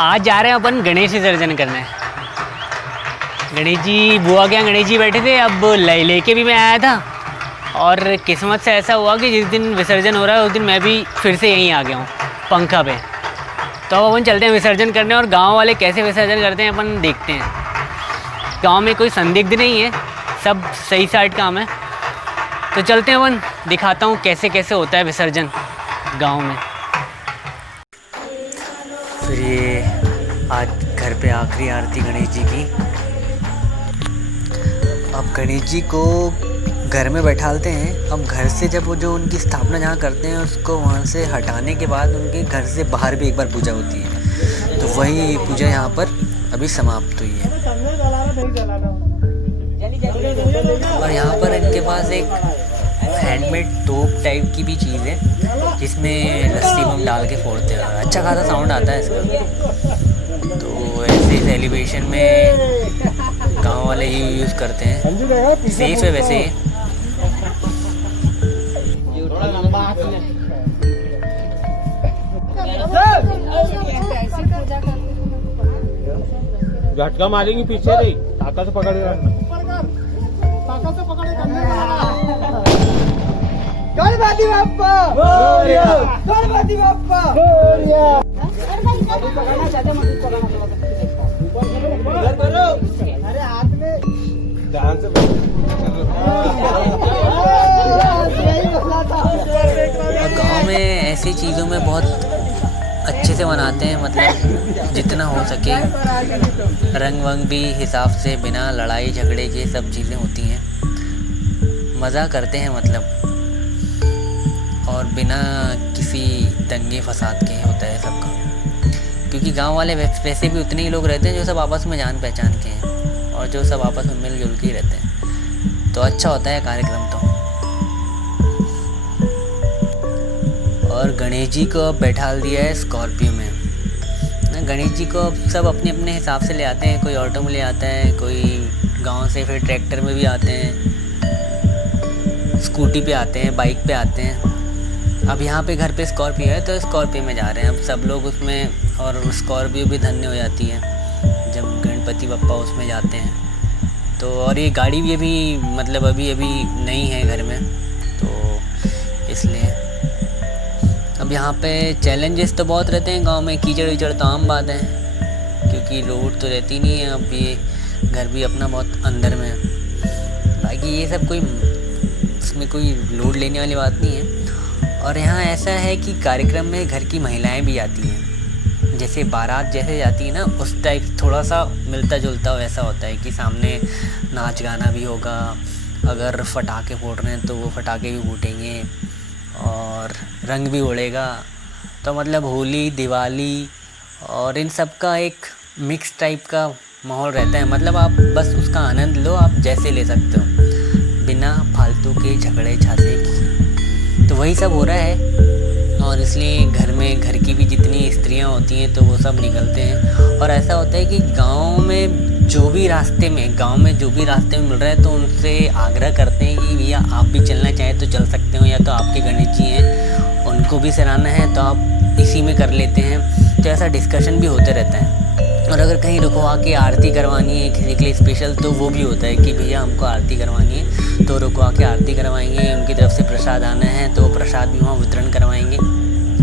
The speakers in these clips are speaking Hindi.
आज जा रहे हैं अपन गणेश विसर्जन करने। गणेश जी बुआ के यहाँ गणेश जी बैठे थे, अब लेके भी मैं आया था और किस्मत से ऐसा हुआ कि जिस दिन विसर्जन हो रहा है उस दिन मैं भी फिर से यहीं आ गया हूँ पंखा पे। तो अब अपन चलते हैं विसर्जन करने और गांव वाले कैसे विसर्जन करते हैं अपन देखते हैं। गांव में कोई संदिग्ध नहीं है, सब सही साइड काम है। तो चलते हैं अपन, दिखाता हूँ कैसे कैसे होता है विसर्जन गांव में। फिर ये आज घर पे आखिरी आरती गणेश जी की। अब गणेश जी को घर में बैठालते हैं। अब घर से जब वो जो उनकी स्थापना जहाँ करते हैं उसको वहाँ से हटाने के बाद उनके घर से बाहर भी एक बार पूजा होती है। तो वही पूजा यहाँ पर अभी समाप्त हुई है। और यहाँ पर इनके पास एक हैंडमेड तोप टाइप की भी चीज़ है जिसमें लस्सी में डाल के फोड़ते हैं। अच्छा खासा साउंड आता है इसका। तो ऐसे सेलिब्रेशन में गांव वाले ही यूज़ करते हैं। सेफ है वैसे। झटका मारेंगे पीछे नहीं, ताकत से पकड़ेगा। गणपति बाप्पा मोरया, गणपति बाप्पा मोरया। अरे हाथ में ध्यान से गांव में ऐसी चीज़ों में बहुत अच्छे से मनाते हैं, मतलब जितना हो सके। रंग वंग भी हिसाब से, बिना लड़ाई झगड़े के सब चीज़ें होती हैं। मज़ा करते हैं मतलब, और बिना किसी दंगे फसाद के होता है सबका। क्योंकि गांव वाले वैसे भी उतने ही लोग रहते हैं जो सब आपस में जान पहचान के हैं और जो सब आपस में मिलजुल के ही रहते हैं। तो अच्छा होता है कार्यक्रम तो। और गणेश जी को अब बैठाल दिया है स्कॉर्पियो में। गणेश जी को सब अपने अपने हिसाब से ले आते हैं। कोई ऑटो में ले आता है, कोई गांव से फिर ट्रैक्टर में भी आते हैं, स्कूटी पे आते हैं, बाइक पे आते हैं। अब यहाँ पे घर पे स्कॉर्पियो है तो स्कॉर्पियो में जा रहे हैं अब सब लोग उसमें। और स्कॉर्पियो भी धन्य हो जाती है जब गणपति बप्पा उसमें जाते हैं तो। और ये गाड़ी भी अभी मतलब अभी नई है घर में, तो इसलिए अब यहाँ पे चैलेंजेस तो बहुत रहते हैं गांव में। कीचड़ वीचड़ तो आम बात है क्योंकि रोड तो रहती नहीं है। अब ये घर भी अपना बहुत अंदर में है। बाकी ये सब कोई इसमें कोई लोड लेने वाली बात नहीं है। और यहाँ ऐसा है कि कार्यक्रम में घर की महिलाएं भी आती हैं। जैसे बारात जैसे जाती है ना, उस टाइप थोड़ा सा मिलता जुलता वैसा होता है कि सामने नाच गाना भी होगा। अगर फटाके फोड़ रहे हैं तो वो फटाके भी फूटेंगे और रंग भी उड़ेगा। तो मतलब होली, दिवाली और इन सब का एक मिक्स टाइप का माहौल रहता है। मतलब आप बस उसका आनंद लो, आप जैसे ले सकते हो बिना फालतू के झगड़े झांसे की। तो वही सब हो रहा है। और इसलिए घर में घर की भी जितनी स्त्रियां होती हैं तो वो सब निकलते हैं। और ऐसा होता है कि गांव में जो भी रास्ते में मिल रहा है तो उनसे आग्रह करते हैं कि भैया आप भी चलना चाहें तो चल सकते हो, या तो आपके गणेश जी हैं उनको भी सराहना है तो आप इसी में कर लेते हैं। तो ऐसा डिस्कशन भी होते रहता है। और अगर कहीं रुकवा के आरती करवानी है किसी के लिए स्पेशल तो वो भी होता है कि भैया हमको आरती करवानी है तो रुकवा के आरती करवाएंगे। उनकी तरफ से प्रसाद आना है तो प्रसाद भी वहाँ वितरण करवाएंगे।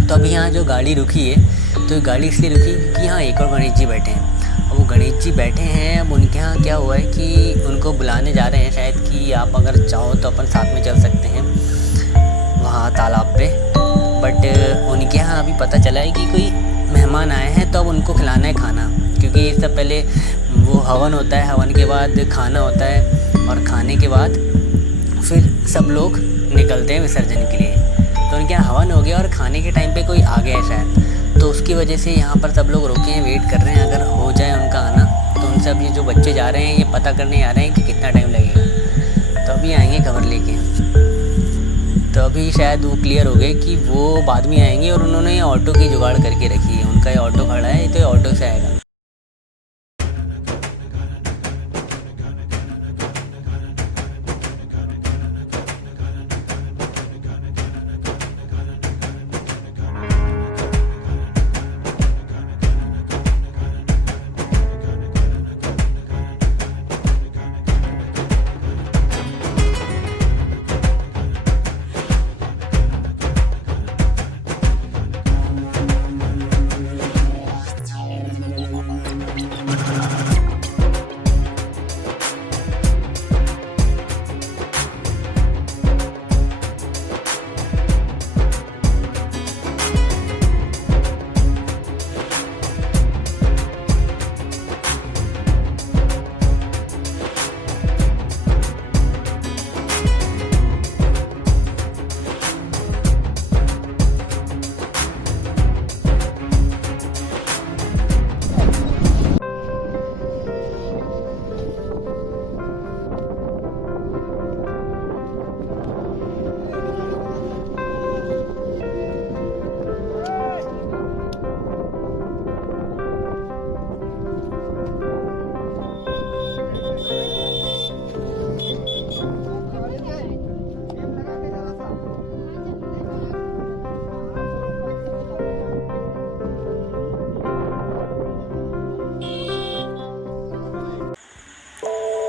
तो अभी यहाँ जो गाड़ी रुकी है तो गाड़ी इसलिए रुकी क्योंकि यहाँ एक और गणेश जी बैठे हैं। अब वो गणेश जी बैठे हैं, अब उनके यहाँ क्या हुआ है कि उनको बुलाने जा रहे हैं शायद कि आप अगर चाहो तो अपन साथ में चल सकते हैं वहाँ तालाब पे। बट उनके यहाँ अभी पता चला है कि कोई मेहमान आए हैं तो अब उनको खिलाना है खाना। क्योंकि इससे पहले वो हवन होता है, हवन के बाद खाना होता है और खाने के बाद फिर सब लोग निकलते हैं विसर्जन के लिए। तो उनके यहाँ हवन हो गया और खाने के टाइम पे कोई आ गया है शायद, तो उसकी वजह से यहाँ पर सब लोग रुके हैं, वेट कर रहे हैं अगर हो जाए उनका आना। तो उनसे अभी जो बच्चे जा रहे हैं ये पता करने आ रहे हैं कि कितना टाइम लगेगा। तो अभी आएंगे खबर लेके। तो अभी शायद वो क्लियर हो गए कि वो बाद में आएंगे। और उन्होंने ऑटो की जुगाड़ करके रखी है, उनका ये ऑटो खड़ा है तो ये ऑटो से आएगा।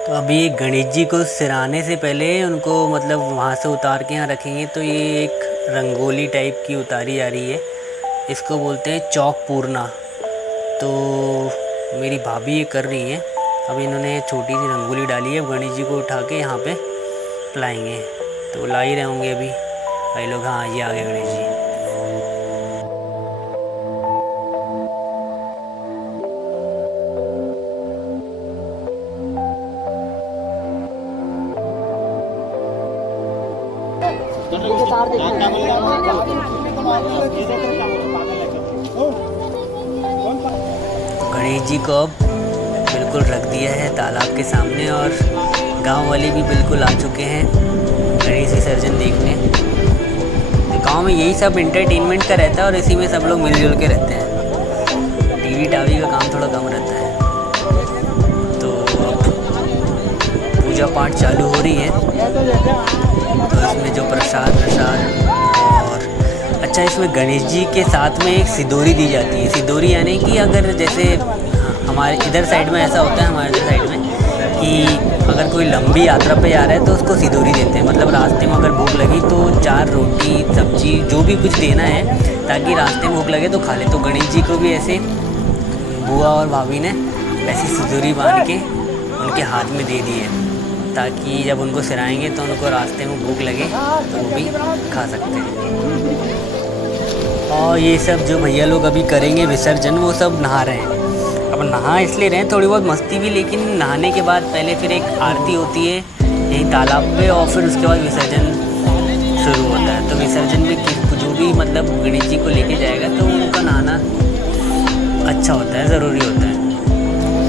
तो अभी गणेश जी को सिराने से पहले उनको मतलब वहाँ से उतार के यहाँ रखेंगे। तो ये एक रंगोली टाइप की उतारी जा रही है, इसको बोलते हैं चौक पूरना। तो मेरी भाभी ये कर रही हैं। अभी इन्होंने छोटी सी रंगोली डाली है, गणेश जी को उठा के यहाँ पे लाएंगे। तो ला ही रहे होंगे अभी भाई लोग। हाँ, ये आ गए गणेश जी। गणेश जी को अब बिल्कुल रख दिया है तालाब के सामने और गांव वाले भी बिल्कुल आ चुके हैं गणेश विसर्जन देखने। गांव में यही सब एंटरटेनमेंट का रहता है और इसी में सब लोग मिलजुल के रहते हैं। टीवी टावी का काम थोड़ा कम रहता है। तो अब पूजा पाठ चालू हो रही है। तो इसमें जो प्रसाद और अच्छा, इसमें गणेश जी के साथ में एक सिदोरी दी जाती है। सिदोरी यानी कि अगर जैसे हमारे इधर साइड में ऐसा होता है, हमारे इधर साइड में कि अगर कोई लंबी यात्रा पे जा रहा है तो उसको सिदोरी देते हैं। मतलब रास्ते में अगर भूख लगी तो 4 रोटी सब्जी जो भी कुछ देना है ताकि रास्ते में भूख लगे तो खा ले। तो गणेश जी को भी ऐसे बुआ और भाभी ने ऐसी सिदोरी बांध के उनके हाथ में दे दी है ताकि जब उनको सिराएंगे तो उनको रास्ते में भूख लगे तो वो भी खा सकते हैं। और ये सब जो भैया लोग अभी करेंगे विसर्जन, वो सब नहा रहे हैं। अब नहा इसलिए रहे हैं, थोड़ी बहुत मस्ती भी, लेकिन नहाने के बाद पहले फिर एक आरती होती है यहीं तालाब पे और फिर उसके बाद विसर्जन शुरू होता है। तो विसर्जन में जो भी मतलब गणेश जी को लेके जाएगा तो उनका नहाना अच्छा होता है, ज़रूरी होता है।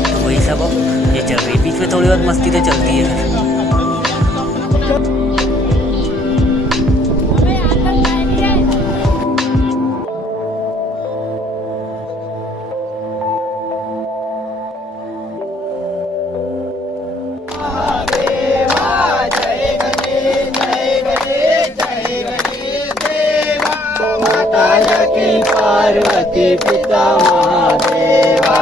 तो वही सब अब ये चल रही है। बीच में थोड़ी बहुत मस्ती तो चलती है। पार्वती पिता महादेवा,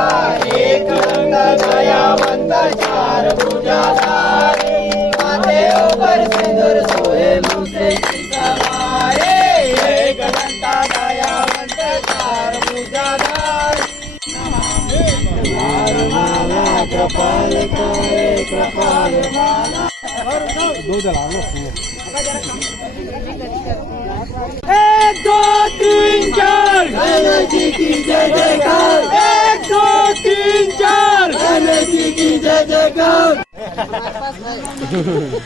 एक दंड दयावंत चार भुजाधारी, माथे ऊपर सिंदूर सोहे मुझसे सवारे, एक दंड दयावंत चार भुजाधारी, माला कृपाल करे कृपाल माला। एक दो तीन चार गणेश जी की जय जयकार। 1 2 3 4 गणेश जी की जय जयकार।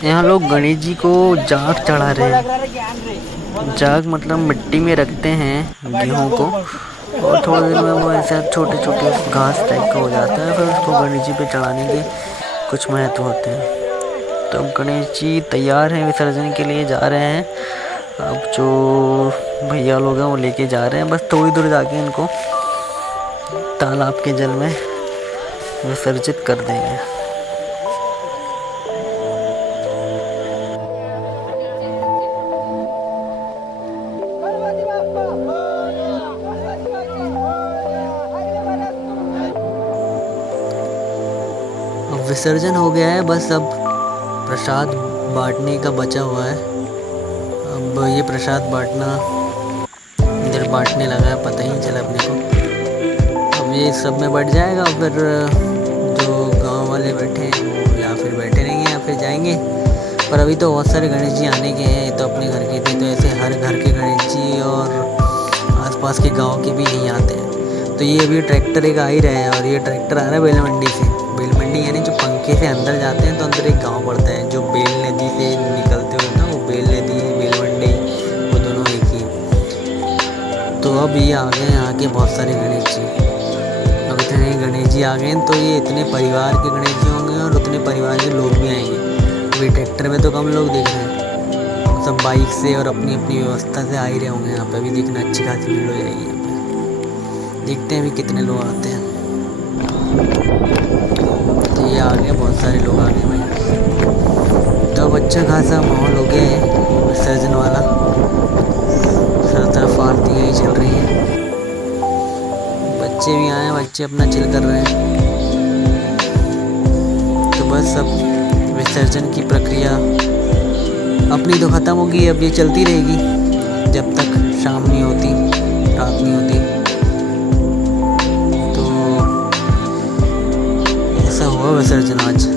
यहाँ लोग गणेश जी को जाग चढ़ा रहे हैं। जाग मतलब मिट्टी में रखते हैं गेहूँ को और थोड़ी देर में वो ऐसे छोटे छोटे घास टाइप का हो जाता है। फिर उसको गणेश जी पे चढ़ाने के कुछ महत्व होते हैं। तो गणेश जी तैयार हैं, विसर्जन के लिए जा रहे हैं। अब जो भैया लोग हैं वो लेके जा रहे हैं। बस थोड़ी दूर जाके इनको तालाब के जल में विसर्जित कर देंगे। अब विसर्जन हो गया है, बस अब प्रसाद बांटने का बचा हुआ है। अब ये प्रसाद बांटना इधर बांटने लगा है, पता ही नहीं चला अपने को। अब ये सब में बट जाएगा। फिर जो गांव वाले बैठे हैं वो या फिर बैठे रहेंगे या फिर जाएंगे। पर अभी तो बहुत सारे गणेश जी आने के हैं। ये तो अपने घर के थे, तो ऐसे हर घर के गणेश जी और आसपास के गांव के भी यहीं आते हैं। तो ये अभी ट्रैक्टर एक आ ही रहा है और ये ट्रैक्टर आ रहा है बेल मंडी से। बेल मंडी यानी जो पंखे से अंदर जाते हैं तो अंदर एक गाँव पड़ता है। जो बेल नदी से निकलते हुए ना, वो बेल नदी बेल मंडी वो दोनों एक ही। तो अब ये आ गए यहाँ के बहुत सारे गणेश जी। अब इतने गणेश जी आ गए तो ये इतने परिवार के गणेश जी होंगे और उतने परिवार के लोग भी आएंगे। अभी ट्रैक्टर में तो कम लोग देख रहे हैं, सब बाइक से और अपनी अपनी व्यवस्था से आ ही रहे होंगे। यहाँ पे अभी देखना अच्छी खासी भीड़ हो जाएगी। यहाँ पे देखते हैं अभी कितने लोग आते हैं। तो ये आ गए, बहुत सारे लोग आ गए भाई। तो अब अच्छा खासा माहौल हो गया है विसर्जन वाला। हर तरफ आरतियाँ ही चल रही हैं। बच्चे भी आए हैं, बच्चे अपना चिल कर रहे हैं। तो बस अब विसर्जन की प्रक्रिया अपनी तो ख़त्म होगी, अब ये चलती रहेगी जब तक शाम नहीं होती, रात नहीं होती। तो ऐसा हुआ विसर्जन आज।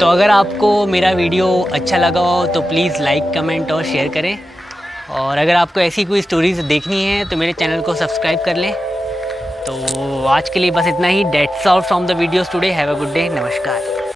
तो अगर आपको मेरा वीडियो अच्छा लगा हो तो प्लीज़ लाइक, कमेंट और शेयर करें। और अगर आपको ऐसी कोई स्टोरीज़ देखनी है तो मेरे चैनल को सब्सक्राइब कर लें। तो आज के लिए बस इतना ही। That's all from the videos today. Have a good day. नमस्कार।